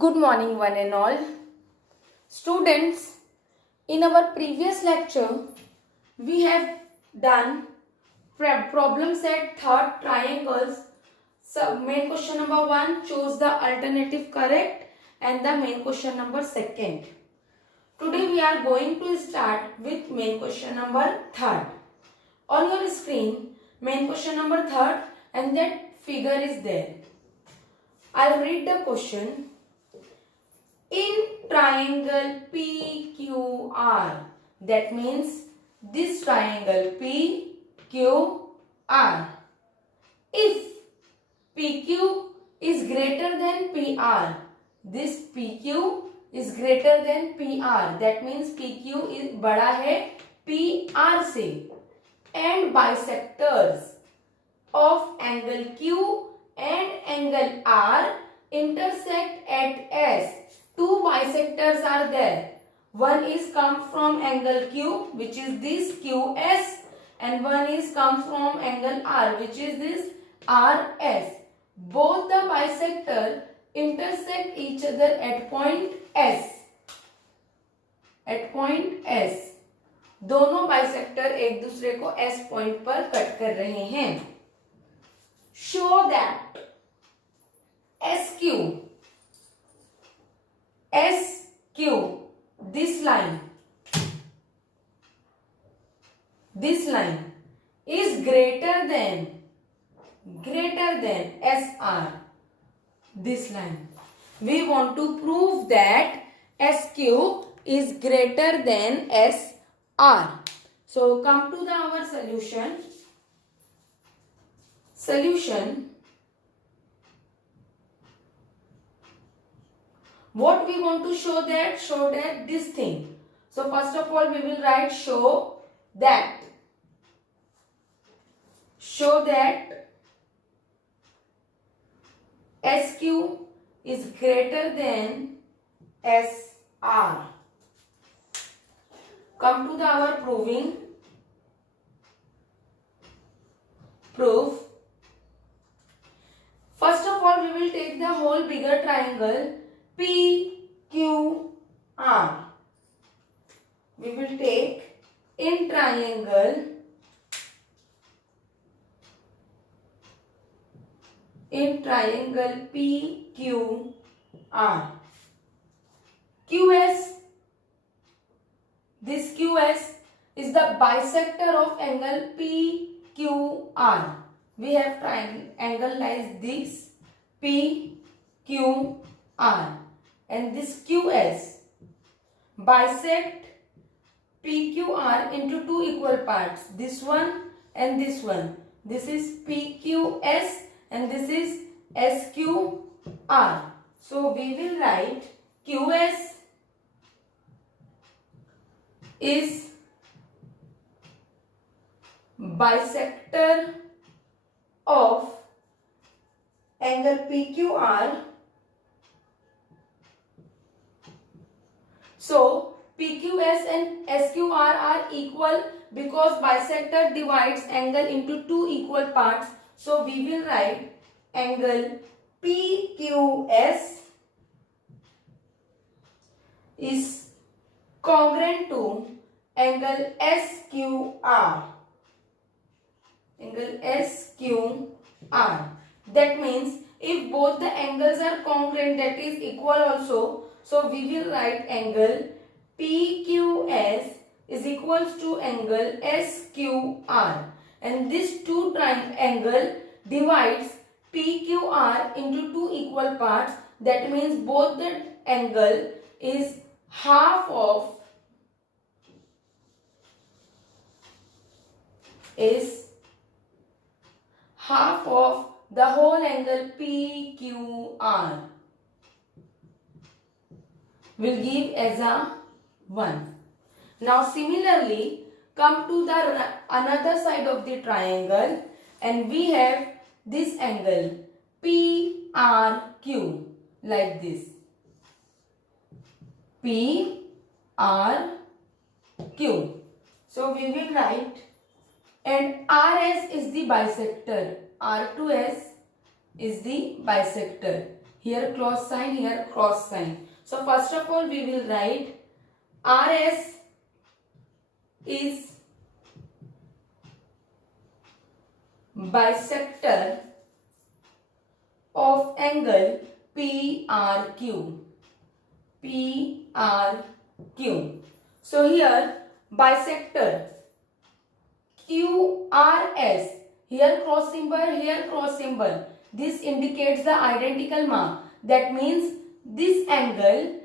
Good morning one and all. Students, in our previous lecture, we have done problem set third triangles. So main question number 1, choose the alternative correct, and the main question number 2. Today we are going to start with main question number 3. On your screen, main question number 3 and that figure is there. I'll read the question. In triangle PQR, that means this triangle PQR, if PQ is greater than PR, this PQ is greater than PR, that means PQ is बड़ा है PR से, and bisectors of angle Q and angle R intersect at S. Two bisectors are there. One is come from angle Q, which is this QS, and one is come from angle R, which is this RS. Both the bisector intersect each other at point S. At point S. दोनों bisector एक दूसरे को S point पर cut कर रहे हैं. Show that SQ, this line is greater than SR, this line. We want to prove that SQ is greater than SR. So come to our solution. What we want to show that this thing. So first of all we will write show that SQ is greater than SR. Come to our proof. First of all we will take the whole bigger triangle PQR. We will take in triangle PQR. QS, this QS is the bisector of angle PQR. We have triangle like this PQR, and this QS bisect PQR into two equal parts, this one and this one. This is PQS and this is SQR. So we will write QS is bisector of angle PQR. So PQS and SQR are equal because bisector divides angle into two equal parts. So we will write angle PQS is congruent to angle SQR. That means if both the angles are congruent, that is equal also. So we will write angle PQS is equals to angle SQR, and this two triangle divides PQR into two equal parts. That means both the angle is half of the whole angle PQR. Will give as a 1. Now similarly come to the another side of the triangle, and we have this angle PRQ like this. PRQ. So we will write, and RS is the bisector. R to S is the bisector. here cross sign, here cross sign. So first of all we will write RS is bisector of angle PRQ. PRQ. So here bisector QRS, here cross symbol, here cross symbol. This indicates the identical mark. That means this angle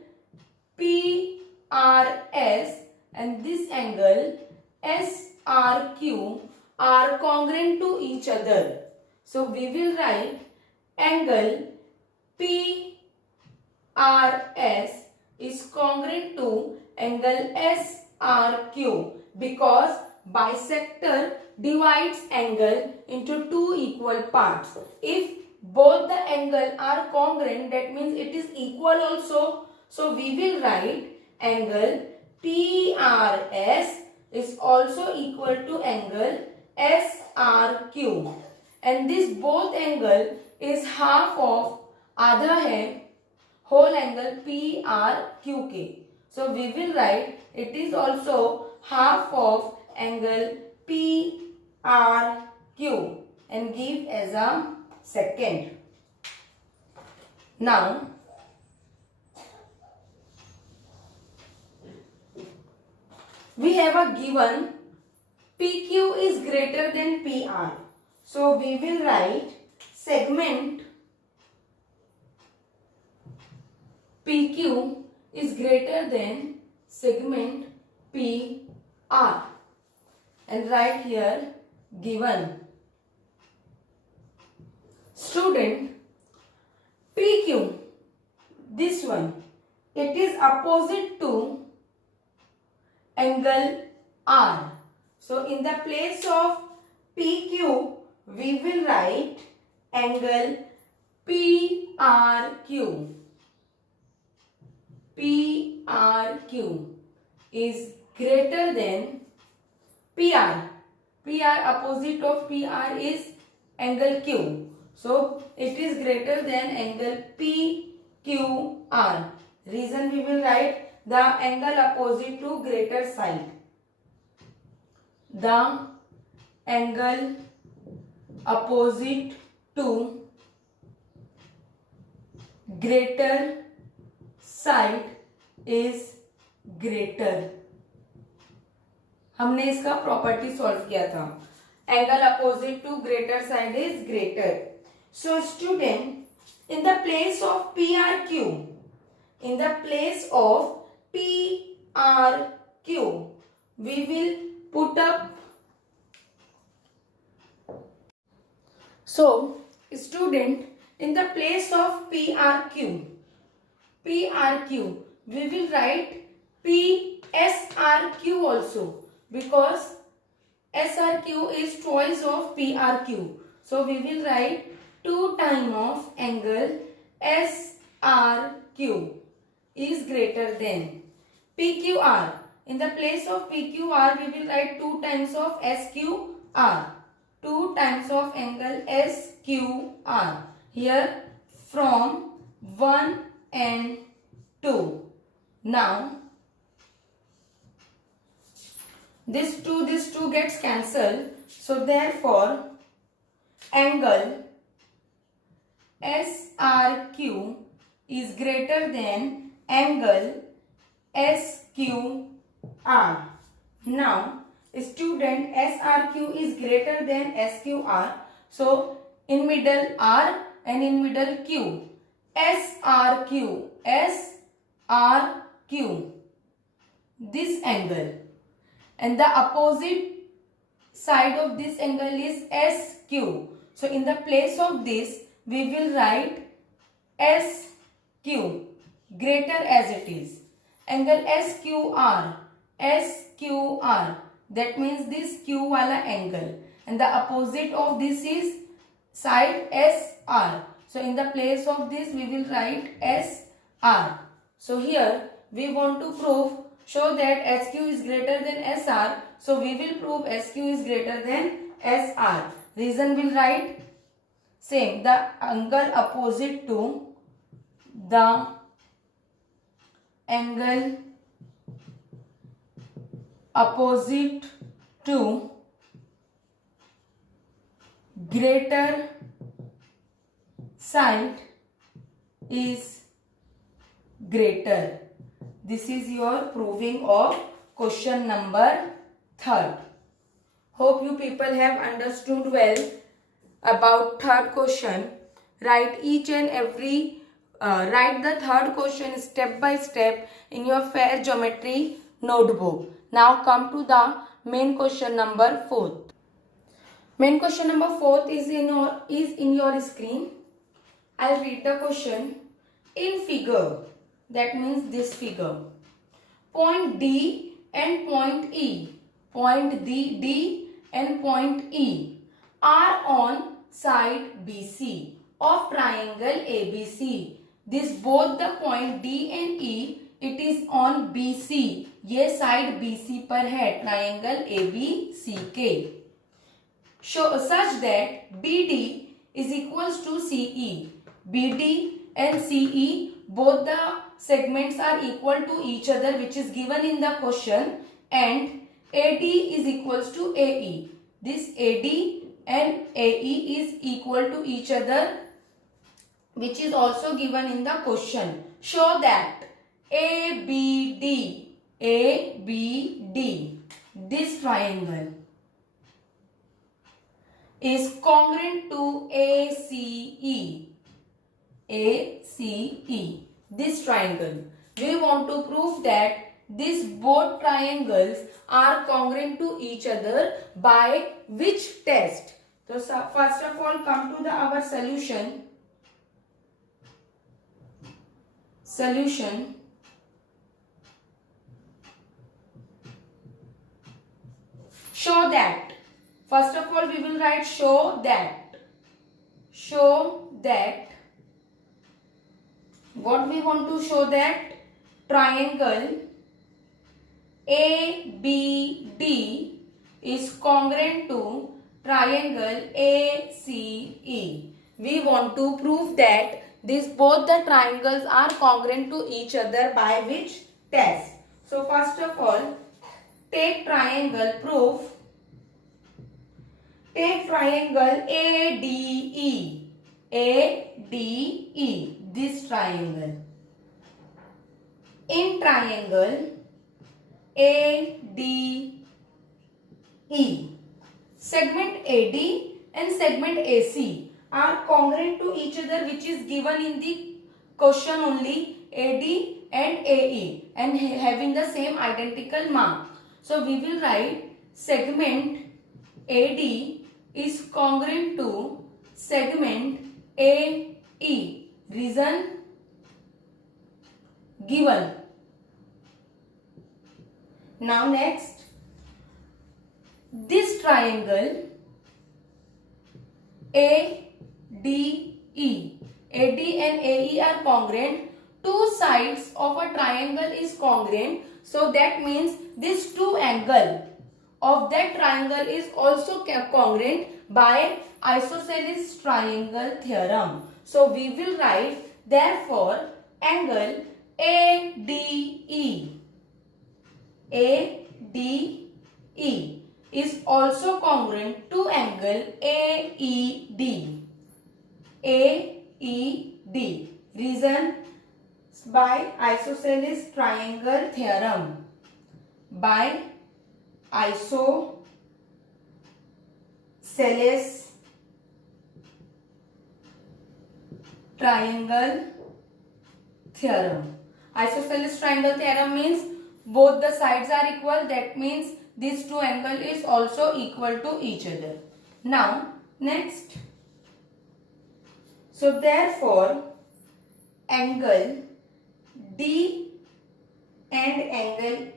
PRS and this angle SRQ are congruent to each other. So we will write angle PRS is congruent to angle SRQ because bisector divides angle into two equal parts. If both the angle are congruent, that means it is equal also. So we will write angle PRS is also equal to angle SRQ, and this both angle is half of आधा है whole angle PRQK. So we will write it is also half of angle PRQ and give as a second. Now we have a given PQ is greater than PR. So we will write segment PQ is greater than segment PR and write here given. Student, PQ, this one, it is opposite to angle R. So in the place of PQ, we will write angle PRQ. PRQ is greater than PR. PR opposite of PR is angle Q. So it is greater than angle PQR. Reason we will write the angle opposite to greater side. The angle opposite to greater side is greater. हमने इसका property solve किया था. Angle opposite to greater side is greater. So student, in the place of PRQ, in the place of PRQ, we will put up. So student, in the place of PRQ, we will write PSRQ also because SRQ is twice of PRQ. So we will write 2 times of angle SRQ is greater than PQR. In the place of PQR, we will write 2 times of SQR. 2 times of angle SQR. Here from 1 and 2. Now this 2 gets cancelled. So therefore angle SRQ is greater than angle SQR. Now student, SRQ is greater than SQR. So in middle R and in middle Q. SRQ. This angle. And the opposite side of this angle is SQ. So in the place of this, we will write SQ greater as it is. Angle SQR. That means this Q wala angle. And the opposite of this is side SR. So in the place of this, we will write SR. So here we want to show that SQ is greater than SR. So we will prove SQ is greater than SR. Reason will write same. The angle opposite to the angle opposite to greater side is greater. This is your proving of question number 3. Hope you people have understood well about third question. Write each and every write the third question step by step in your fair geometry notebook. Now come to the main question number 4. Main question number 4 is in your screen. I'll read the question. In figure, that means this figure, point D and point E, point D and point E are on side BC of triangle ABC. This both the point D and E, it is on BC. ये side BC पर है triangle ABC के. Show such that BD is equals to CE. BD and CE, both the segments are equal to each other, which is given in the question, and AD is equals to AE. This AD and AE is equal to each other, which is also given in the question. Show that ABD, this triangle is congruent to ACE. This triangle. We want to prove that these both triangles are congruent to each other by which test? So first of all, come to our solution. Show that. First of all, we will write show that. What we want to show that triangle ABD is congruent to triangle ACE. We want to prove that both the triangles are congruent to each other by which test? So first of all, take triangle proof. Take triangle ADE. This triangle. In triangle ADE, segment AD and segment AC are congruent to each other, which is given in the question only, AD and AE, and having the same identical mark. So we will write segment AD is congruent to segment AE. Reason given. Now next, this triangle ADE, AD and AE are congruent. Two sides of a triangle is congruent. So that means this two angle of that triangle is also congruent by isosceles triangle theorem. So we will write therefore angle ADE is also congruent to angle AED. Reason by isosceles triangle theorem. By isosceles triangle theorem. Isosceles triangle theorem means both the sides are equal. That means this two angle is also equal to each other. Now next, so therefore angle D and angle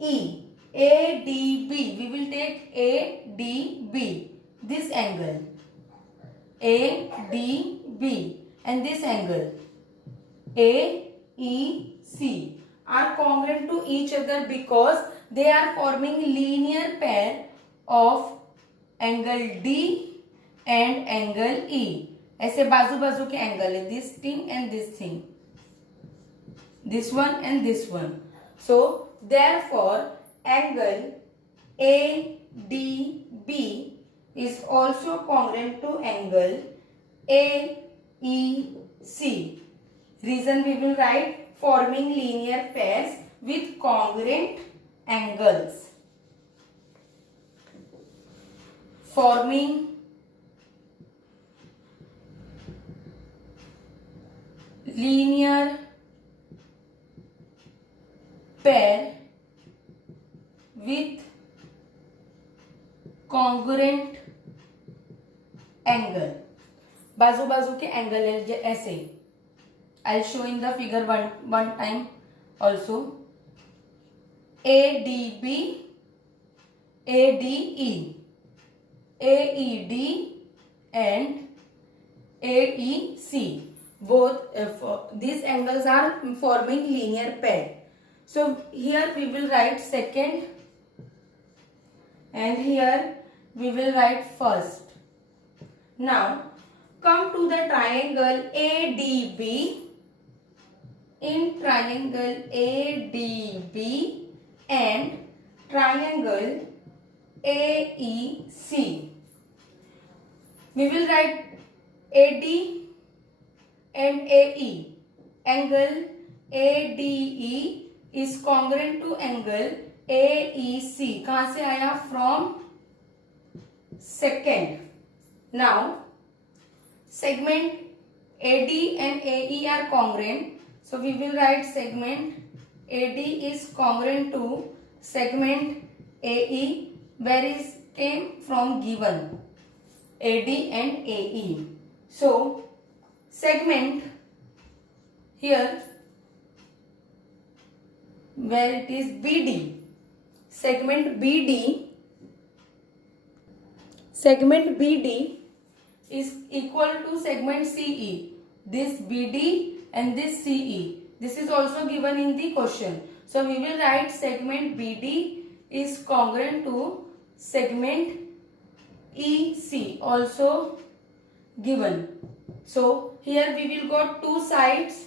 E, ADB, we will take ADB, this angle ADB, and this angle AEC are congruent to each other because they are forming linear pair of angle D and angle E. ऐसे बाजू बाजू के angle है, this thing and this thing. this one and this one. So therefore angle ADB is also congruent to angle AEC. Reason we will write forming linear pairs with congruent angles. Forming linear pair with congruent angle. बाजू बाजू के angle है ऐसे. I'll show in the figure one time also. ADB, ADE, AED and AEC. Both these angles are forming linear pair. So here we will write second and here we will write first. Now come to the triangle ADB. In triangle ADB and triangle AEC, we will write AD and AE. Angle ADE is congruent to angle AEC. कहाँ से आया? From second. Now segment AD and AE are congruent. So we will write segment AD is congruent to segment AE, where is came from given AD and AE. So segment here where it is BD, segment BD is equal to segment CE. This BD and this CE. This is also given in the question. So we will write segment BD is congruent to segment EC, also given. So here we will got two sides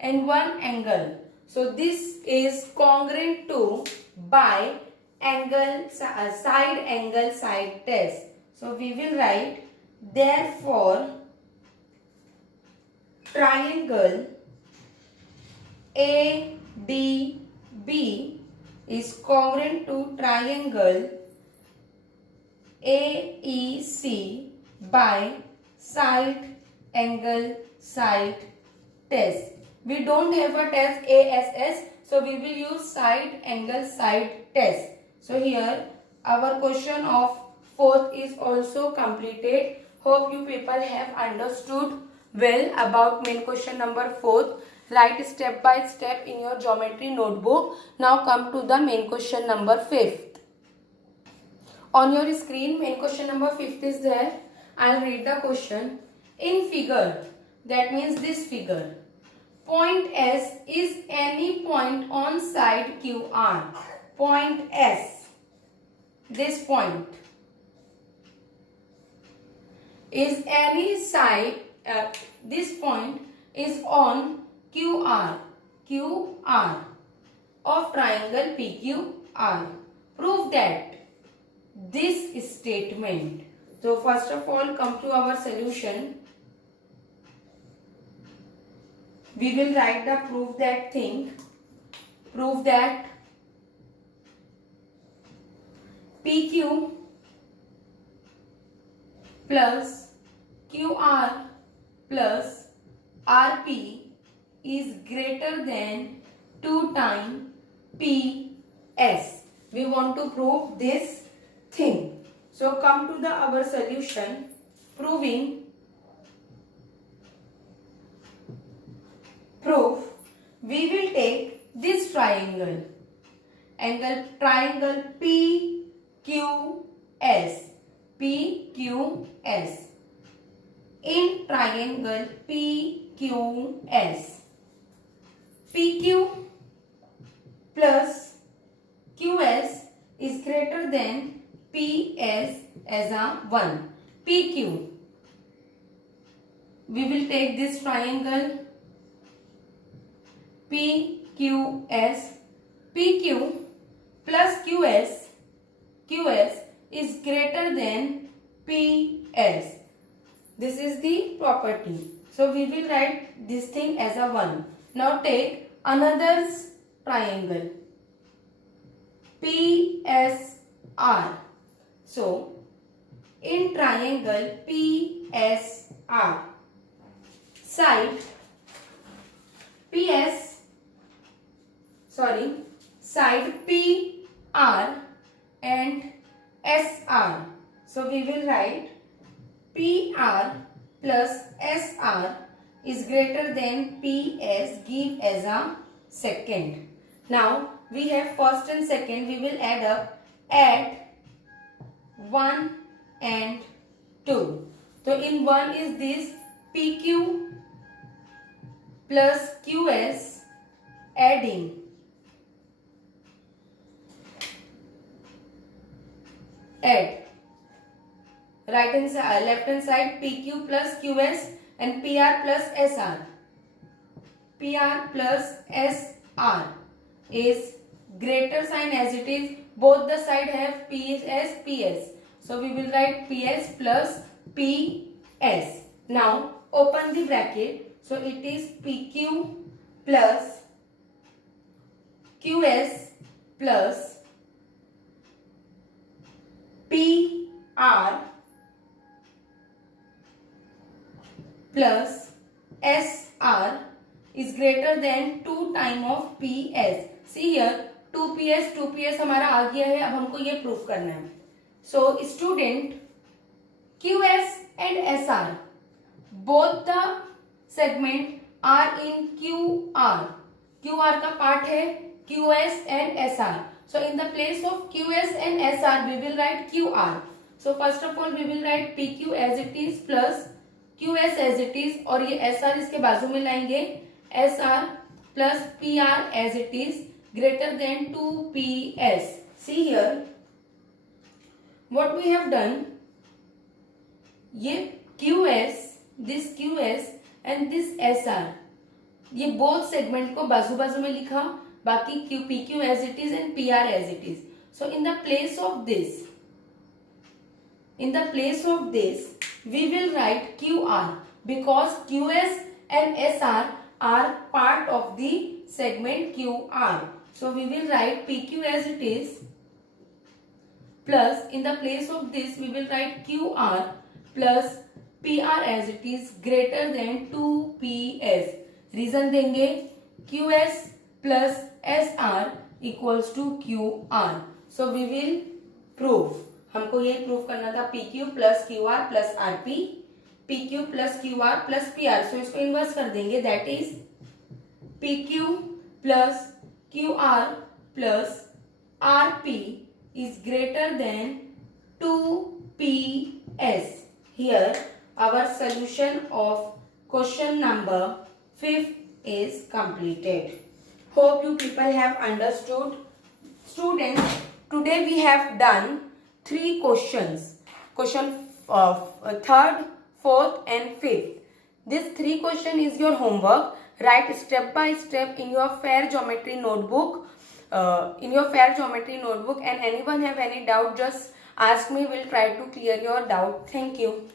and one angle. So this is congruent to by angle side angle side test. So we will write therefore triangle ADB is congruent to triangle AEC by side angle side test. We don't have a test ASS, so we will use side angle side test. So here our question of fourth is also completed. Hope you people have understood well about main question number 4. Write step by step in your geometry notebook. Now come to the main question number 5. On your screen main question number 5 is there. I'll read the question. In figure, that means this figure, point S is any point on side QR. Point S, this point, is any side, this point is on QR of triangle PQR. Prove that this statement. So first of all come to our solution. We will write the prove that thing. Prove that PQ plus QR plus RP is greater than 2 times PS. We want to prove this thing. So come to the our solution. Proving. Proof. We will take this triangle. Triangle PQS. PQS. In triangle PQS, PQ plus QS is greater than PS as a 1. PQ we will take this triangle PQS. PQ plus QS is greater than PS. This is the property. So we will write this thing as a 1. Now take another triangle PSR. So in triangle PSR, side PR and SR. So we will write PR plus SR is greater than PS, give as a second. Now we have first and second, we will add up at 1 and 2. So in 1 is this PQ plus QS adding add right hand side, left hand side PQ plus QS and PR plus SR. PR plus SR is greater sign as it is. Both the side have PS. So we will write PS plus PS. Now open the bracket. So it is PQ plus QS plus PR plus SR is greater than 2 times of PS. See here 2PS हमारा आ गया है. अब हमको ये proof करना है. So student, QS and SR both the segment are in QR. QR का part है QS and SR. So in the place of QS and SR we will write QR. So first of all we will write PQ as it is plus QS as it is और ये SR इसके बाजू में लाएंगे. SR plus PR as it is greater than 2PS. See here what we have done. ये QS, this QS and this SR, ये both segment को बाजू बाजू में लिखा. बाकी PQ as it is and PR as it is. So in the place of this we will write QR because QS and SR are part of the segment QR. So we will write PQ as it is plus in the place of this we will write QR plus PR as it is greater than 2PS. Reason देंगे QS plus SR equals to QR. So we will prove. हमको ये proof करना था PQ plus QR plus RP, PQ plus QR plus PR. So इसको inverse कर देंगे. That is PQ plus QR plus RP is greater than 2PS. Here our solution of question number 5 is completed. Hope you people have understood. Students, today we have done 3 questions. Question of 3rd, 4th and 5th. This 3 question is your homework. Write step by step in your fair geometry notebook. And anyone have any doubt, just ask me. We'll try to clear your doubt. Thank you.